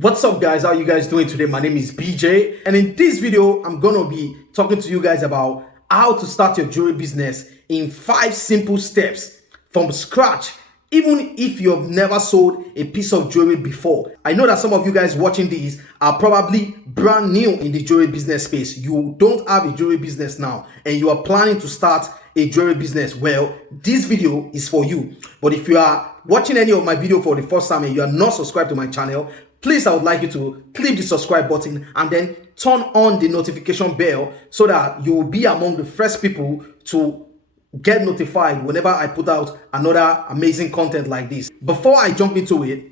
What's up guys, how you guys doing today? My name is BJ, and in this video I'm gonna be talking to you guys about how to start your jewelry business in 5 simple steps from scratch, even if you have never sold a piece of jewelry before. I know that some of you guys watching these are probably brand new in the jewelry business space. You don't have a jewelry business now and you are planning to start a jewelry business. Well, this video is for you. But if you are watching any of my video for the first time and you are not subscribed to my channel, please, I would like you to click the subscribe button and then turn on the notification bell so that you will be among the first people to get notified whenever I put out another amazing content like this. Before I jump into it,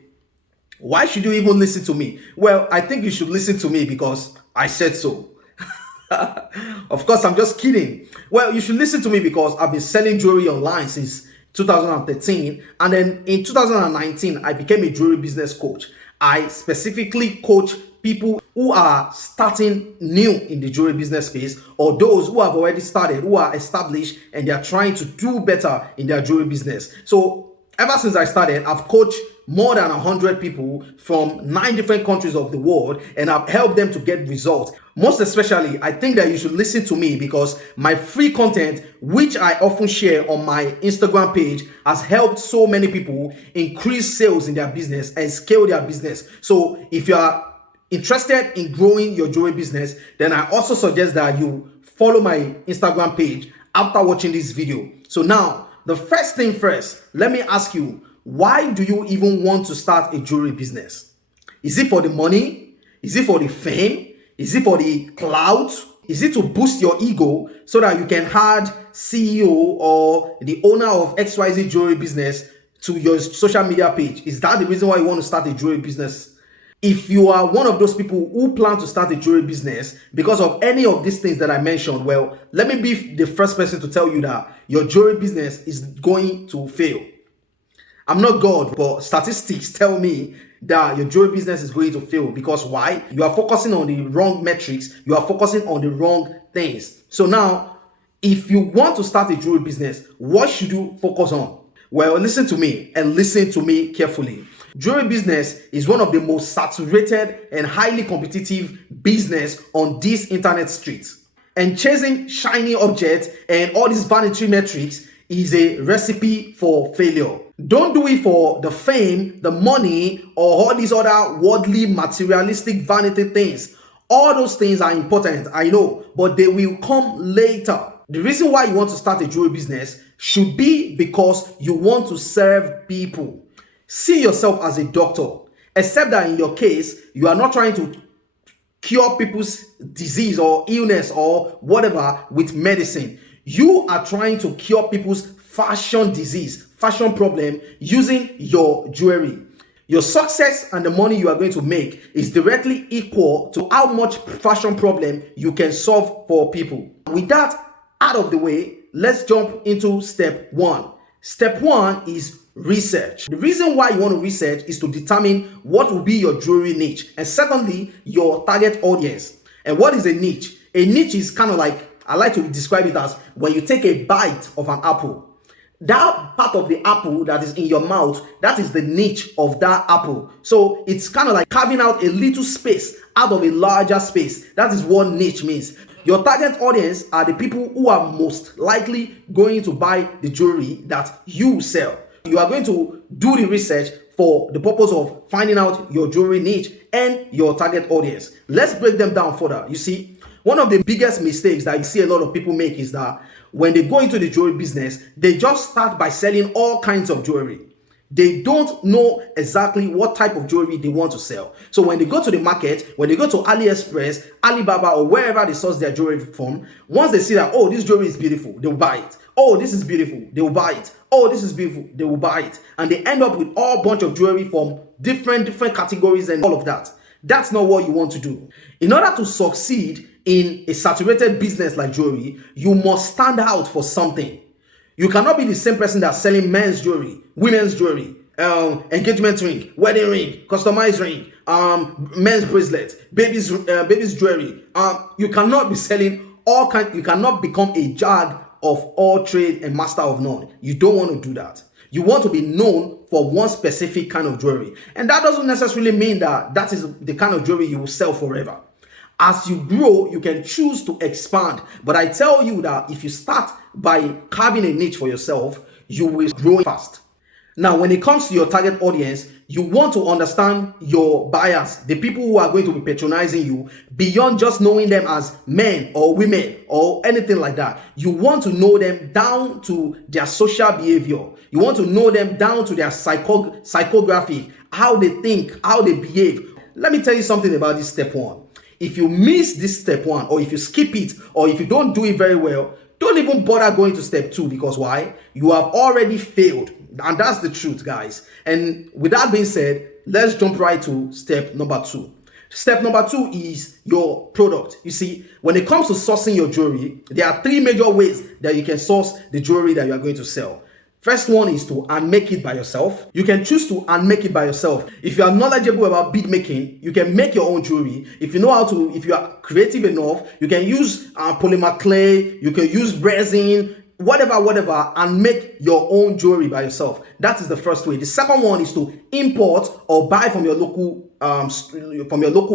why should you even listen to me? Well, I think you should listen to me because I said so. Of course, I'm just kidding. Well, you should listen to me because I've been selling jewelry online since 2013, and then in 2019, I became a jewelry business coach. I specifically coach people who are starting new in the jewelry business space, or those who have already started, who are established, and they are trying to do better in their jewelry business. So ever since I started, I've coached more than 100 people from 9 different countries of the world, and I've helped them to get results. Most especially, I think that you should listen to me because my free content, which I often share on my Instagram page, has helped so many people increase sales in their business and scale their business. So if you are interested in growing your jewelry business, then I also suggest that you follow my Instagram page after watching this video. So now, the first thing first, let me ask you, why do you even want to start a jewelry business? Is it for the money? Is it for the fame? Is it for the clout? Is it to boost your ego so that you can add CEO or the owner of XYZ jewelry business to your social media page? Is that the reason why you want to start a jewelry business? If you are one of those people who plan to start a jewelry business because of any of these things that I mentioned, well, let me be the first person to tell you that your jewelry business is going to fail. I'm not God, but statistics tell me that your jewelry business is going to fail. Because why? You are focusing on the wrong metrics. You are focusing on the wrong things. So now, if you want to start a jewelry business, what should you focus on? Well, listen to me and listen to me carefully. Jewelry business is one of the most saturated and highly competitive business on this internet street. And chasing shiny objects and all these vanity metrics is a recipe for failure. Don't do it for the fame, the money, or all these other worldly, materialistic vanity things. All those things are important, I know, but they will come later. The reason why you want to start a jewelry business should be because you want to serve people. See yourself as a doctor, except that in your case, you are not trying to cure people's disease or illness or whatever with medicine. You are trying to cure people's fashion problem using your jewelry. Your success and the money you are going to make is directly equal to how much fashion problem you can solve for people. With that out of the way, let's jump into step 1. Step 1 is research. The reason why you want to research is to determine what will be your jewelry niche, and secondly, your target audience. And what is a niche? A niche is kind of like, I like to describe it as when you take a bite of an apple. That part of the apple that is in your mouth, that is the niche of that apple. So it's kind of like carving out a little space out of a larger space. That is what niche means. Your target audience are the people who are most likely going to buy the jewelry that you sell. You are going to do the research for the purpose of finding out your jewelry niche and your target audience. Let's break them down further. You see, one of the biggest mistakes that you see a lot of people make is that when they go into the jewelry business, they just start by selling all kinds of jewelry. They don't know exactly what type of jewelry they want to sell. So when they go to the market, when they go to AliExpress, Alibaba, or wherever they source their jewelry from, once they see that, oh, this jewelry is beautiful, they will buy it. Oh, this is beautiful, they will buy it. Oh, this is beautiful, they will buy it. And they end up with all bunch of jewelry from different categories and all of that. That's not what you want to do. In order to succeed in a saturated business like jewelry, you must stand out for something. You cannot be the same person that's selling men's jewelry, women's jewelry, engagement ring, wedding ring, customized ring, men's bracelet, baby's jewelry. You cannot be selling all kinds. You cannot become a jag of all trade and master of none. You don't want to do that. You want to be known for one specific kind of jewelry. And that doesn't necessarily mean that that is the kind of jewelry you will sell forever. As you grow, you can choose to expand. But I tell you that if you start by carving a niche for yourself, you will grow fast. Now, when it comes to your target audience, you want to understand your buyers, the people who are going to be patronizing you, beyond just knowing them as men or women or anything like that. You want to know them down to their social behavior. You want to know them down to their psychography, how they think, how they behave. Let me tell you something about this step one. If you miss this step one, or if you skip it, or if you don't do it very well, don't even bother going to step two, because why? You have already failed. And that's the truth, guys. And with that being said, let's jump right to step number two. Step number two is your product. You see, when it comes to sourcing your jewelry, there are three major ways that you can source the jewelry that you are going to sell. First one is to unmake it by yourself. You can choose to unmake it by yourself. If you are knowledgeable about bead making, you can make your own jewelry. If you know how to, if you are creative enough, you can use polymer clay, you can use resin, whatever, and make your own jewelry by yourself. That is the first way. The second one is to import or buy from your local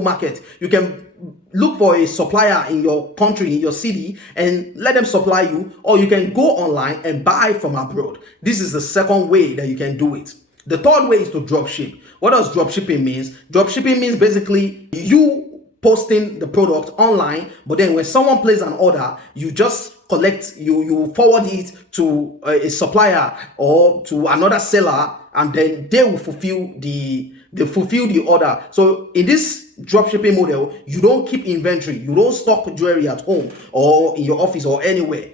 market. You can look for a supplier in your country, in your city, and let them supply you, or you can go online and buy from abroad. This is the second way that you can do it. The third way is to drop ship. What does drop shipping mean? Drop shipping means basically you posting the product online, but then when someone places an order, you just collect, you forward it to a supplier or to another seller, and then they will fulfill the order. So in this dropshipping model, you don't keep inventory, you don't stock jewelry at home or in your office or anywhere.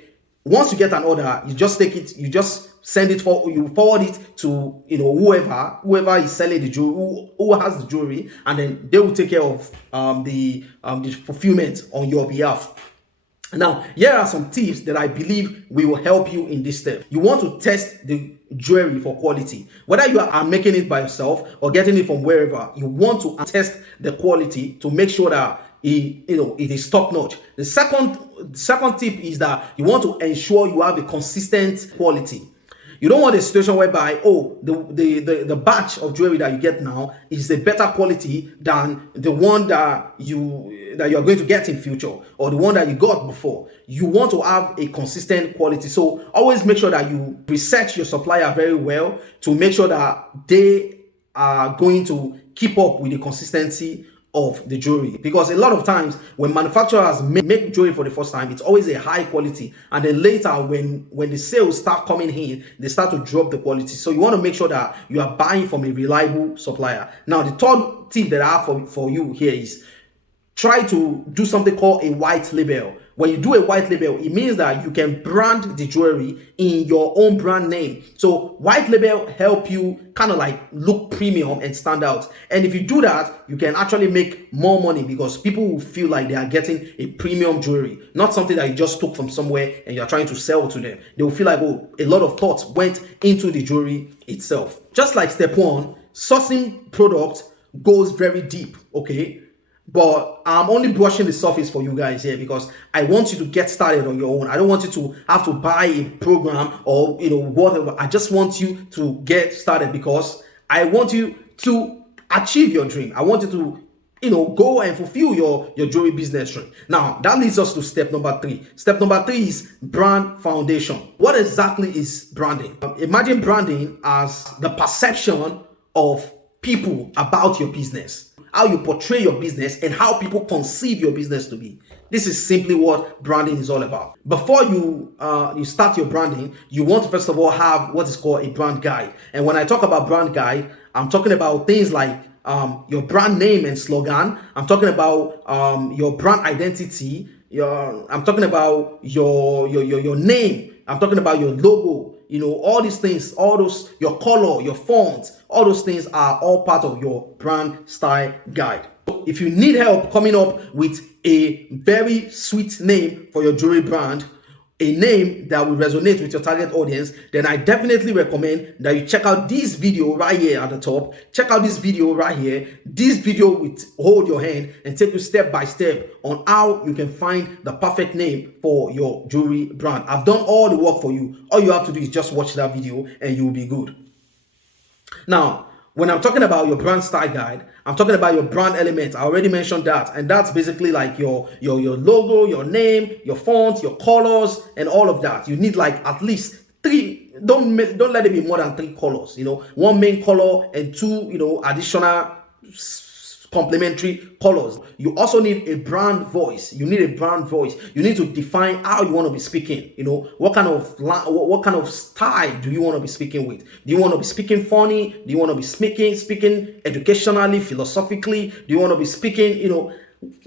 Once you get an order, you just take it, you just send it you forward it to whoever is selling the jewelry, who has the jewelry, and then they will take care of the fulfillment on your behalf. Now, here are some tips that I believe will help you in this step. You want to test the jewelry for quality. Whether you are making it by yourself or getting it from wherever, you want to test the quality to make sure that it is top notch. The second tip is that you want to ensure you have a consistent quality. You don't want a situation whereby, the batch of jewelry that you get now is a better quality than the one that you're going to get in future, or the one that you got before. You want to have a consistent quality. So always make sure that you research your supplier very well to make sure that they are going to keep up with the consistency of the jewelry. Because a lot of times when manufacturers make jewelry for the first time, it's always a high quality, and then later when the sales start coming in, they start to drop the quality. So you want to make sure that you are buying from a reliable supplier. Now, the third tip that I have for you here is try to do something called a white label. When you do a white label, it means that you can brand the jewelry in your own brand name. So white label help you kind of like look premium and stand out. And if you do that, you can actually make more money, because people will feel like they are getting a premium jewelry, not something that you just took from somewhere and you're trying to sell to them. They will feel like, oh, a lot of thoughts went into the jewelry itself. Just like step one, sourcing product goes very deep, okay? But I'm only brushing the surface for you guys here, because I want you to get started on your own. I don't want you to have to buy a program or whatever. I just want you to get started, because I want you to achieve your dream. I want you to go and fulfill your jewelry business dream. Now, that leads us to step number three. Step number three is brand foundation. What exactly is branding? Imagine branding as the perception of people about your business, how you portray your business, and how people conceive your business to be. This is simply what branding is all about. Before you start your branding, you want to first of all have what is called a brand guide. And when I talk about brand guide, I'm talking about things like your brand name and slogan. I'm talking about your brand identity. I'm talking about your name. I'm talking about your logo. All these things, your color, your font, all those things are all part of your brand style guide. If you need help coming up with a very sweet name for your jewelry brand, a name that will resonate with your target audience, then I definitely recommend that you check out this video right here at the top. Check out this video right here. This video will hold your hand and take you step by step on how you can find the perfect name for your jewelry brand. I've done all the work for you. All you have to do is just watch that video and you'll be good. Now, when I'm talking about your brand style guide, I'm talking about your brand elements. I already mentioned that, and that's basically like your logo, your name, your font, your colors, and all of that. You need like at least 3. Don't let it be more than 3 colors. One main color and 2 additional complementary colors. You also need a brand voice. You need a brand voice. You need to define how you want to be speaking. What kind of style do you want to be speaking with? Do you want to be speaking funny? Do you want to be speaking educationally, philosophically? Do you want to be speaking,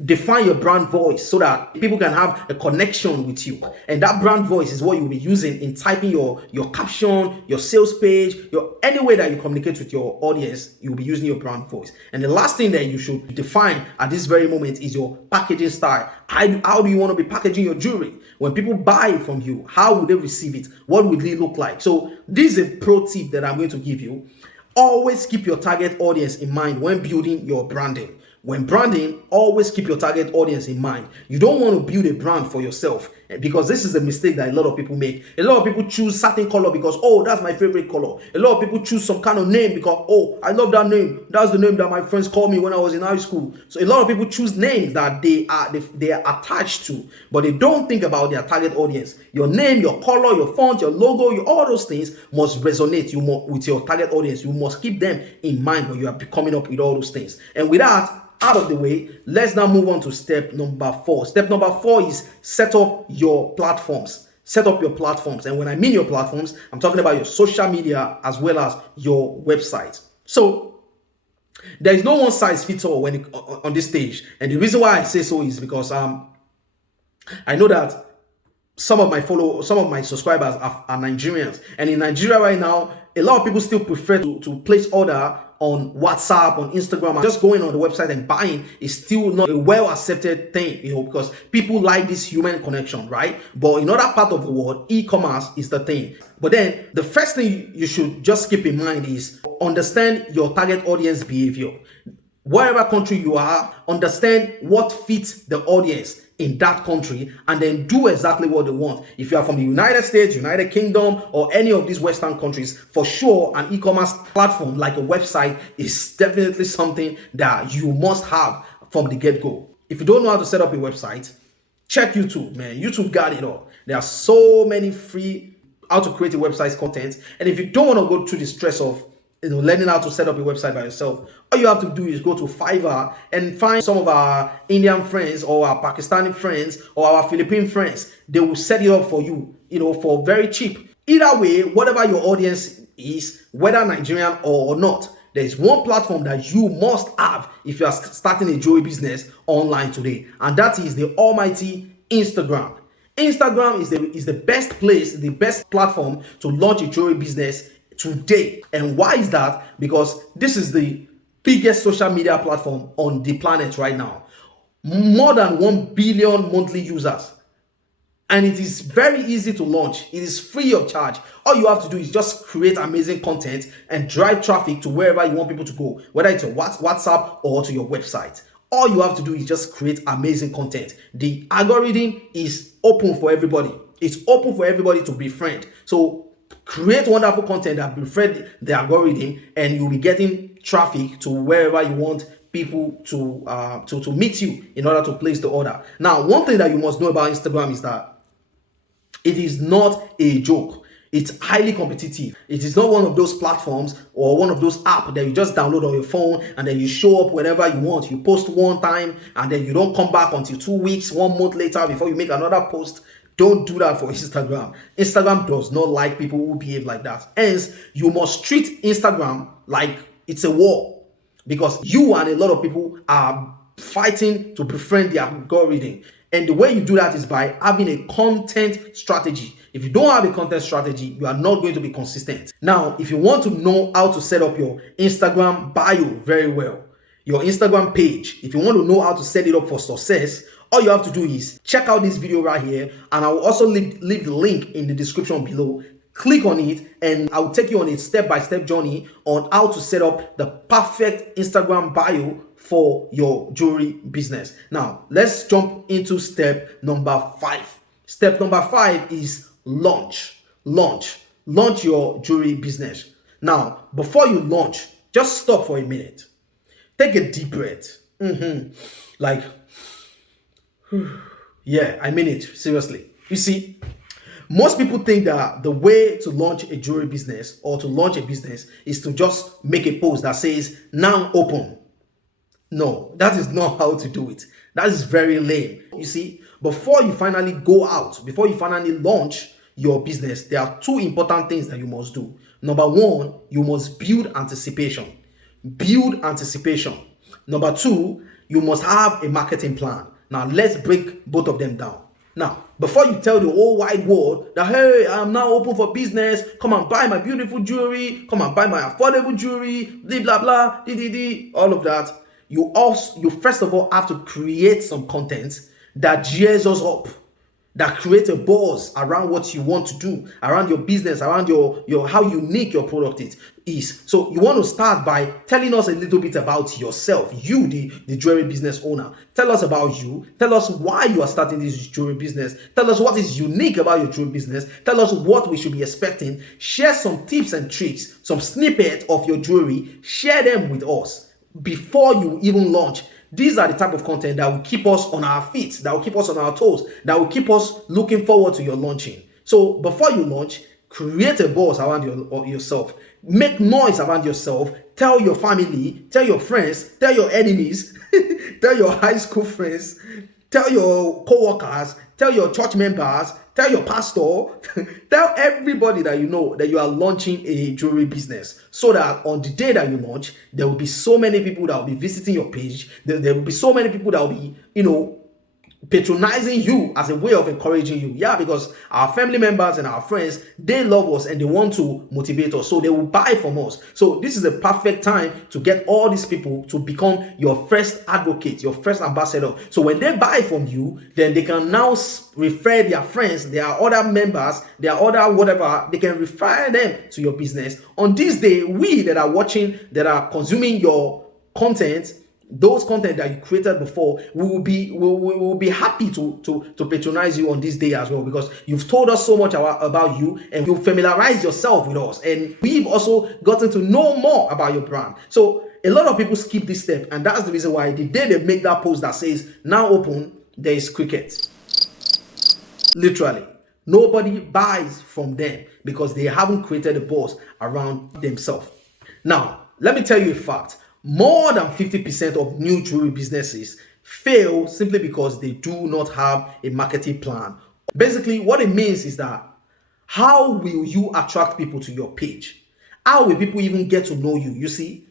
define your brand voice so that people can have a connection with you, and that brand voice is what you'll be using in typing your caption, your sales page, any way that you communicate with your audience. You'll be using your brand voice. And the last thing that you should define at this very moment is your packaging style. How do you want to be packaging your jewelry? When people buy it from you, how would they receive it? What would they look like? So this is a pro tip that I'm going to give you. Always keep your target audience in mind when building your branding. When branding, always keep your target audience in mind. You don't want to build a brand for yourself, because this is a mistake that a lot of people make. A lot of people choose certain color because, oh, that's my favorite color. A lot of people choose some kind of name because, oh, I love that name. That's the name that my friends called me when I was in high school. So a lot of people choose names that they are attached to, but they don't think about their target audience. Your name, your color, your font, your logo, all those things must resonate with your target audience. You must keep them in mind when you are coming up with all those things. And with that out of the way, let's now move on to step number 4. Step number 4 is set up your platforms. Set up your platforms. And when I mean your platforms, I'm talking about your social media as well as your website. So there is no one size fits all on this stage. And the reason why I say so is because I know that some of my subscribers are Nigerians. And in Nigeria right now, a lot of people still prefer to place order on WhatsApp, on Instagram. Just going on the website and buying is still not a well accepted thing, because people like this human connection, right? But in other part of the world, e-commerce is the thing. But then the first thing you should just keep in mind is understand your target audience behavior. Wherever country you are, understand what fits the audience in that country, and then do exactly what they want. If you are from the United States, United Kingdom, or any of these Western countries, for sure, an e-commerce platform like a website is definitely something that you must have from the get-go. If you don't know how to set up a website, check YouTube, man. YouTube got it all. There are so many free how to create a website content. And if you don't want to go through the stress of learning how to set up a website by yourself, all you have to do is go to Fiverr and find some of our Indian friends or our Pakistani friends or our Philippine friends. They will set it up for you, for very cheap. Either way, whatever your audience is, whether Nigerian or not, there is one platform that you must have if you are starting a jewelry business online today, and that is the almighty Instagram. Instagram is the best place, the best platform to launch a jewelry business today. And why is that? Because this is the biggest social media platform on the planet right now. More than 1 billion monthly users. And it is very easy to launch. It is free of charge. All you have to do is just create amazing content and drive traffic to wherever you want people to go, whether it's your WhatsApp or to your website. All you have to do is just create amazing content. The algorithm is open for everybody. It's open for everybody to befriend. So create wonderful content that befriend the algorithm, and you'll be getting traffic to wherever you want people to meet you in order to place the order. Now, one thing that you must know about Instagram is that it is not a joke. It's highly competitive. It is not one of those platforms or one of those apps that you just download on your phone and then you show up whenever you want. You post one time and then you don't come back until 2 weeks, 1 month later before you make another post. Don't do that for Instagram. Instagram does not like people who behave like that. Hence, you must treat Instagram like it's a war, because you and a lot of people are fighting to befriend the algorithm. And the way you do that is by having a content strategy. If you don't have a content strategy, you are not going to be consistent. Now, if you want to know how to set up your Instagram bio very well, your Instagram page, if you want to know how to set it up for success, All you have to do is check out this video right here, and I will also leave the link in the description below. Click on it and I will take you on a step-by-step journey on how to set up the perfect Instagram bio for your jewelry business. Now, let's jump into step number 5. Step number 5 is launch. Launch your jewelry business. Now, before you launch, just stop for a minute. Take a deep breath. Like, yeah, I mean it, seriously. You see, most people think that the way to launch a jewelry business or to launch a business is to just make a post that says, now open. No, that is not how to do it. That is very lame. You see, before you finally go out, before you finally launch your business, there are 2 important things that you must do. Number 1, you must build anticipation. Build anticipation. Number 2, you must have a marketing plan. Now, let's break both of them down. Now, before you tell the whole wide world that, hey, I'm now open for business, come and buy my beautiful jewelry, come and buy my affordable jewelry, blah, blah, blah, all of that, you first of all have to create some content that gears us up, that create a buzz around what you want to do, around your business, around your how unique your product is. So you want to start by telling us a little bit about yourself, you, the jewelry business owner. Tell us about you. Tell us why you are starting this jewelry business. Tell us what is unique about your jewelry business. Tell us what we should be expecting. Share some tips and tricks, some snippets of your jewelry. Share them with us before you even launch. These are the type of content that will keep us on our feet, that will keep us on our toes, that will keep us looking forward to your launching. So before you launch, create a buzz around yourself. Make noise around yourself. Tell your family, tell your friends, tell your enemies, tell your high school friends, tell your co-workers, tell your church members, tell your pastor, tell everybody that you know that you are launching a jewelry business, so that on the day that you launch, there will be so many people that will be visiting your page. There will be so many people that will be, patronizing you as a way of encouraging you. Yeah, because our family members and our friends, they love us and they want to motivate us, so they will buy from us. So this is the perfect time to get all these people to become your first advocate, your first ambassador. So when they buy from you, then they can now refer their friends, their other members, their other whatever, they can refer them to your business. On this day, we that are watching, that are consuming your content, those content that you created before, we will be happy to patronize you on this day as well, because you've told us so much about you and you familiarize yourself with us, and we've also gotten to know more about your brand. So a lot of people skip this step, and that's the reason why the day they make that post that says now open, there is cricket. Literally, nobody buys from them because they haven't created a buzz around themselves. Now, let me tell you a fact. More than 50% of new jewelry businesses fail simply because they do not have a marketing plan. Basically, what it means is that how will you attract people to your page? How will people even get to know you? You see,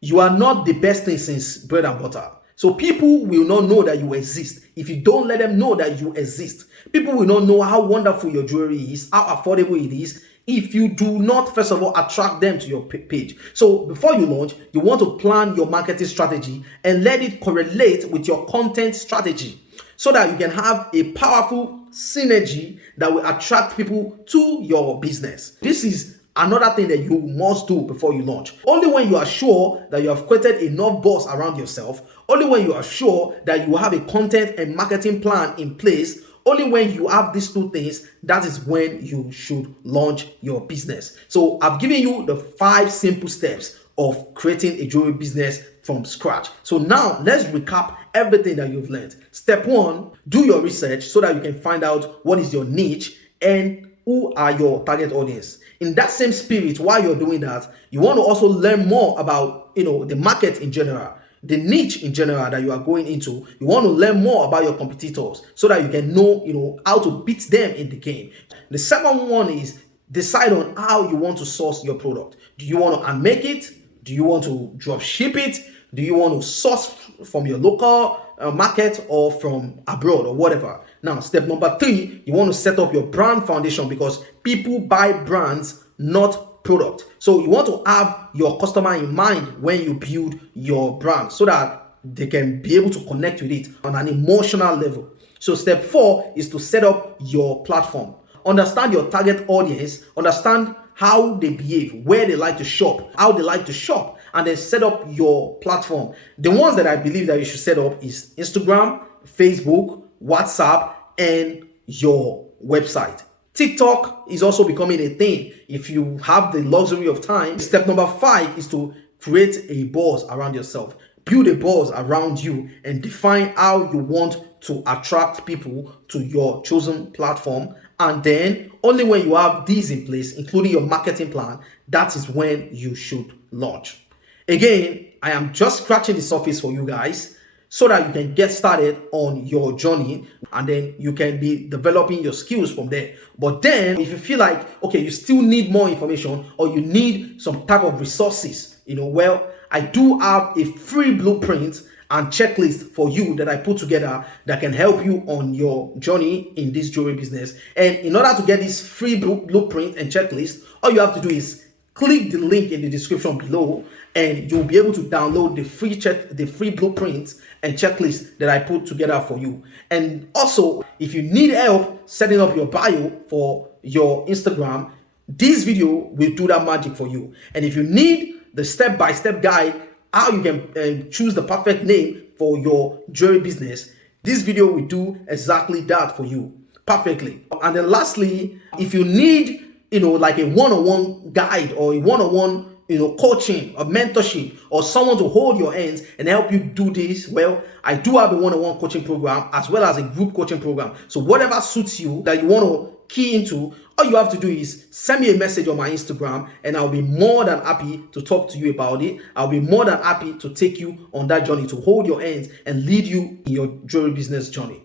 you are not the best thing since bread and butter. So people will not know that you exist if you don't let them know that you exist. People will not know how wonderful your jewelry is, how affordable it is, if you do not, first of all, attract them to your page. So before you launch, you want to plan your marketing strategy and let it correlate with your content strategy, so that you can have a powerful synergy that will attract people to your business. This is another thing that you must do before you launch. Only when you are sure that you have created enough buzz around yourself, only when you are sure that you have a content and marketing plan in place, only when you have these 2 things, that is when you should launch your business. So I've given you the 5 simple steps of creating a jewelry business from scratch. So now let's recap everything that you've learned. Step 1, do your research so that you can find out what is your niche and who are your target audience. In that same spirit, while you're doing that, you want to also learn more about, the market in general, the niche in general that you are going into. You want to learn more about your competitors so that you can know, how to beat them in the game. The second one is decide on how you want to source your product. Do you want to unmake it? Do you want to drop ship it? Do you want to source from your local market or from abroad or whatever? Now, step number 3, you want to set up your brand foundation, because people buy brands, not product. So you want to have your customer in mind when you build your brand, so that they can be able to connect with it on an emotional level. So step 4 is to set up your platform. Understand your target audience, understand how they behave, where they like to shop, how they like to shop, and then set up your platform. The ones that I believe that you should set up is Instagram, Facebook, WhatsApp, and your website. TikTok is also becoming a thing if you have the luxury of time. Step number 5 is to create a buzz around yourself. Build a buzz around you and define how you want to attract people to your chosen platform. And then only when you have these in place, including your marketing plan, that is when you should launch. Again, I am just scratching the surface for you guys so that you can get started on your journey, and then you can be developing your skills from there. But then if you feel like, okay, you still need more information or you need some type of resources, well, I do have a free blueprint and checklist for you that I put together that can help you on your journey in this jewelry business. And in order to get this free blueprint and checklist, all you have to do is click the link in the description below, and you'll be able to download the free blueprints and checklist that I put together for you. And also, if you need help setting up your bio for your Instagram, this video will do that magic for you. And if you need the step-by-step guide how you can choose the perfect name for your jewelry business, this video will do exactly that for you perfectly. And then lastly, if you need like a one-on-one guide or a one-on-one coaching or mentorship or someone to hold your hands and help you do this, well, I do have a one-on-one coaching program as well as a group coaching program. So whatever suits you that you want to key into, all you have to do is send me a message on my Instagram and I'll be more than happy to talk to you about it. I'll be more than happy to take you on that journey, to hold your hands and lead you in your jewelry business journey.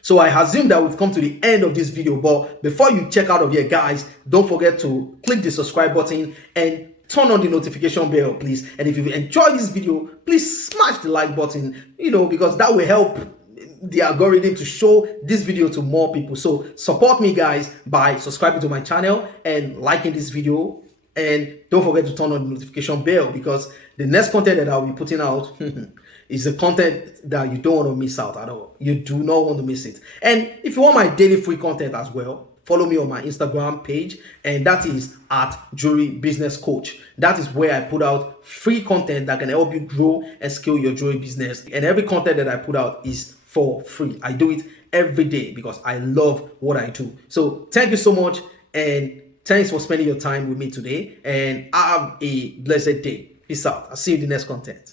So I assume that we've come to the end of this video, but before you check out of here, guys, don't forget to click the subscribe button and turn on the notification bell, please. And if you enjoyed this video, please smash the like button, because that will help the algorithm to show this video to more people. So support me, guys, by subscribing to my channel and liking this video. And don't forget to turn on the notification bell, because the next content that I'll be putting out is the content that you don't want to miss out at all. You do not want to miss it. And if you want my daily free content as well, follow me on my Instagram page, and that is at Jewelry Business Coach. That is where I put out free content that can help you grow and scale your jewelry business. And every content that I put out is for free. I do it every day because I love what I do. So thank you so much, and thanks for spending your time with me today, and have a blessed day. Peace out. I'll see you in the next content.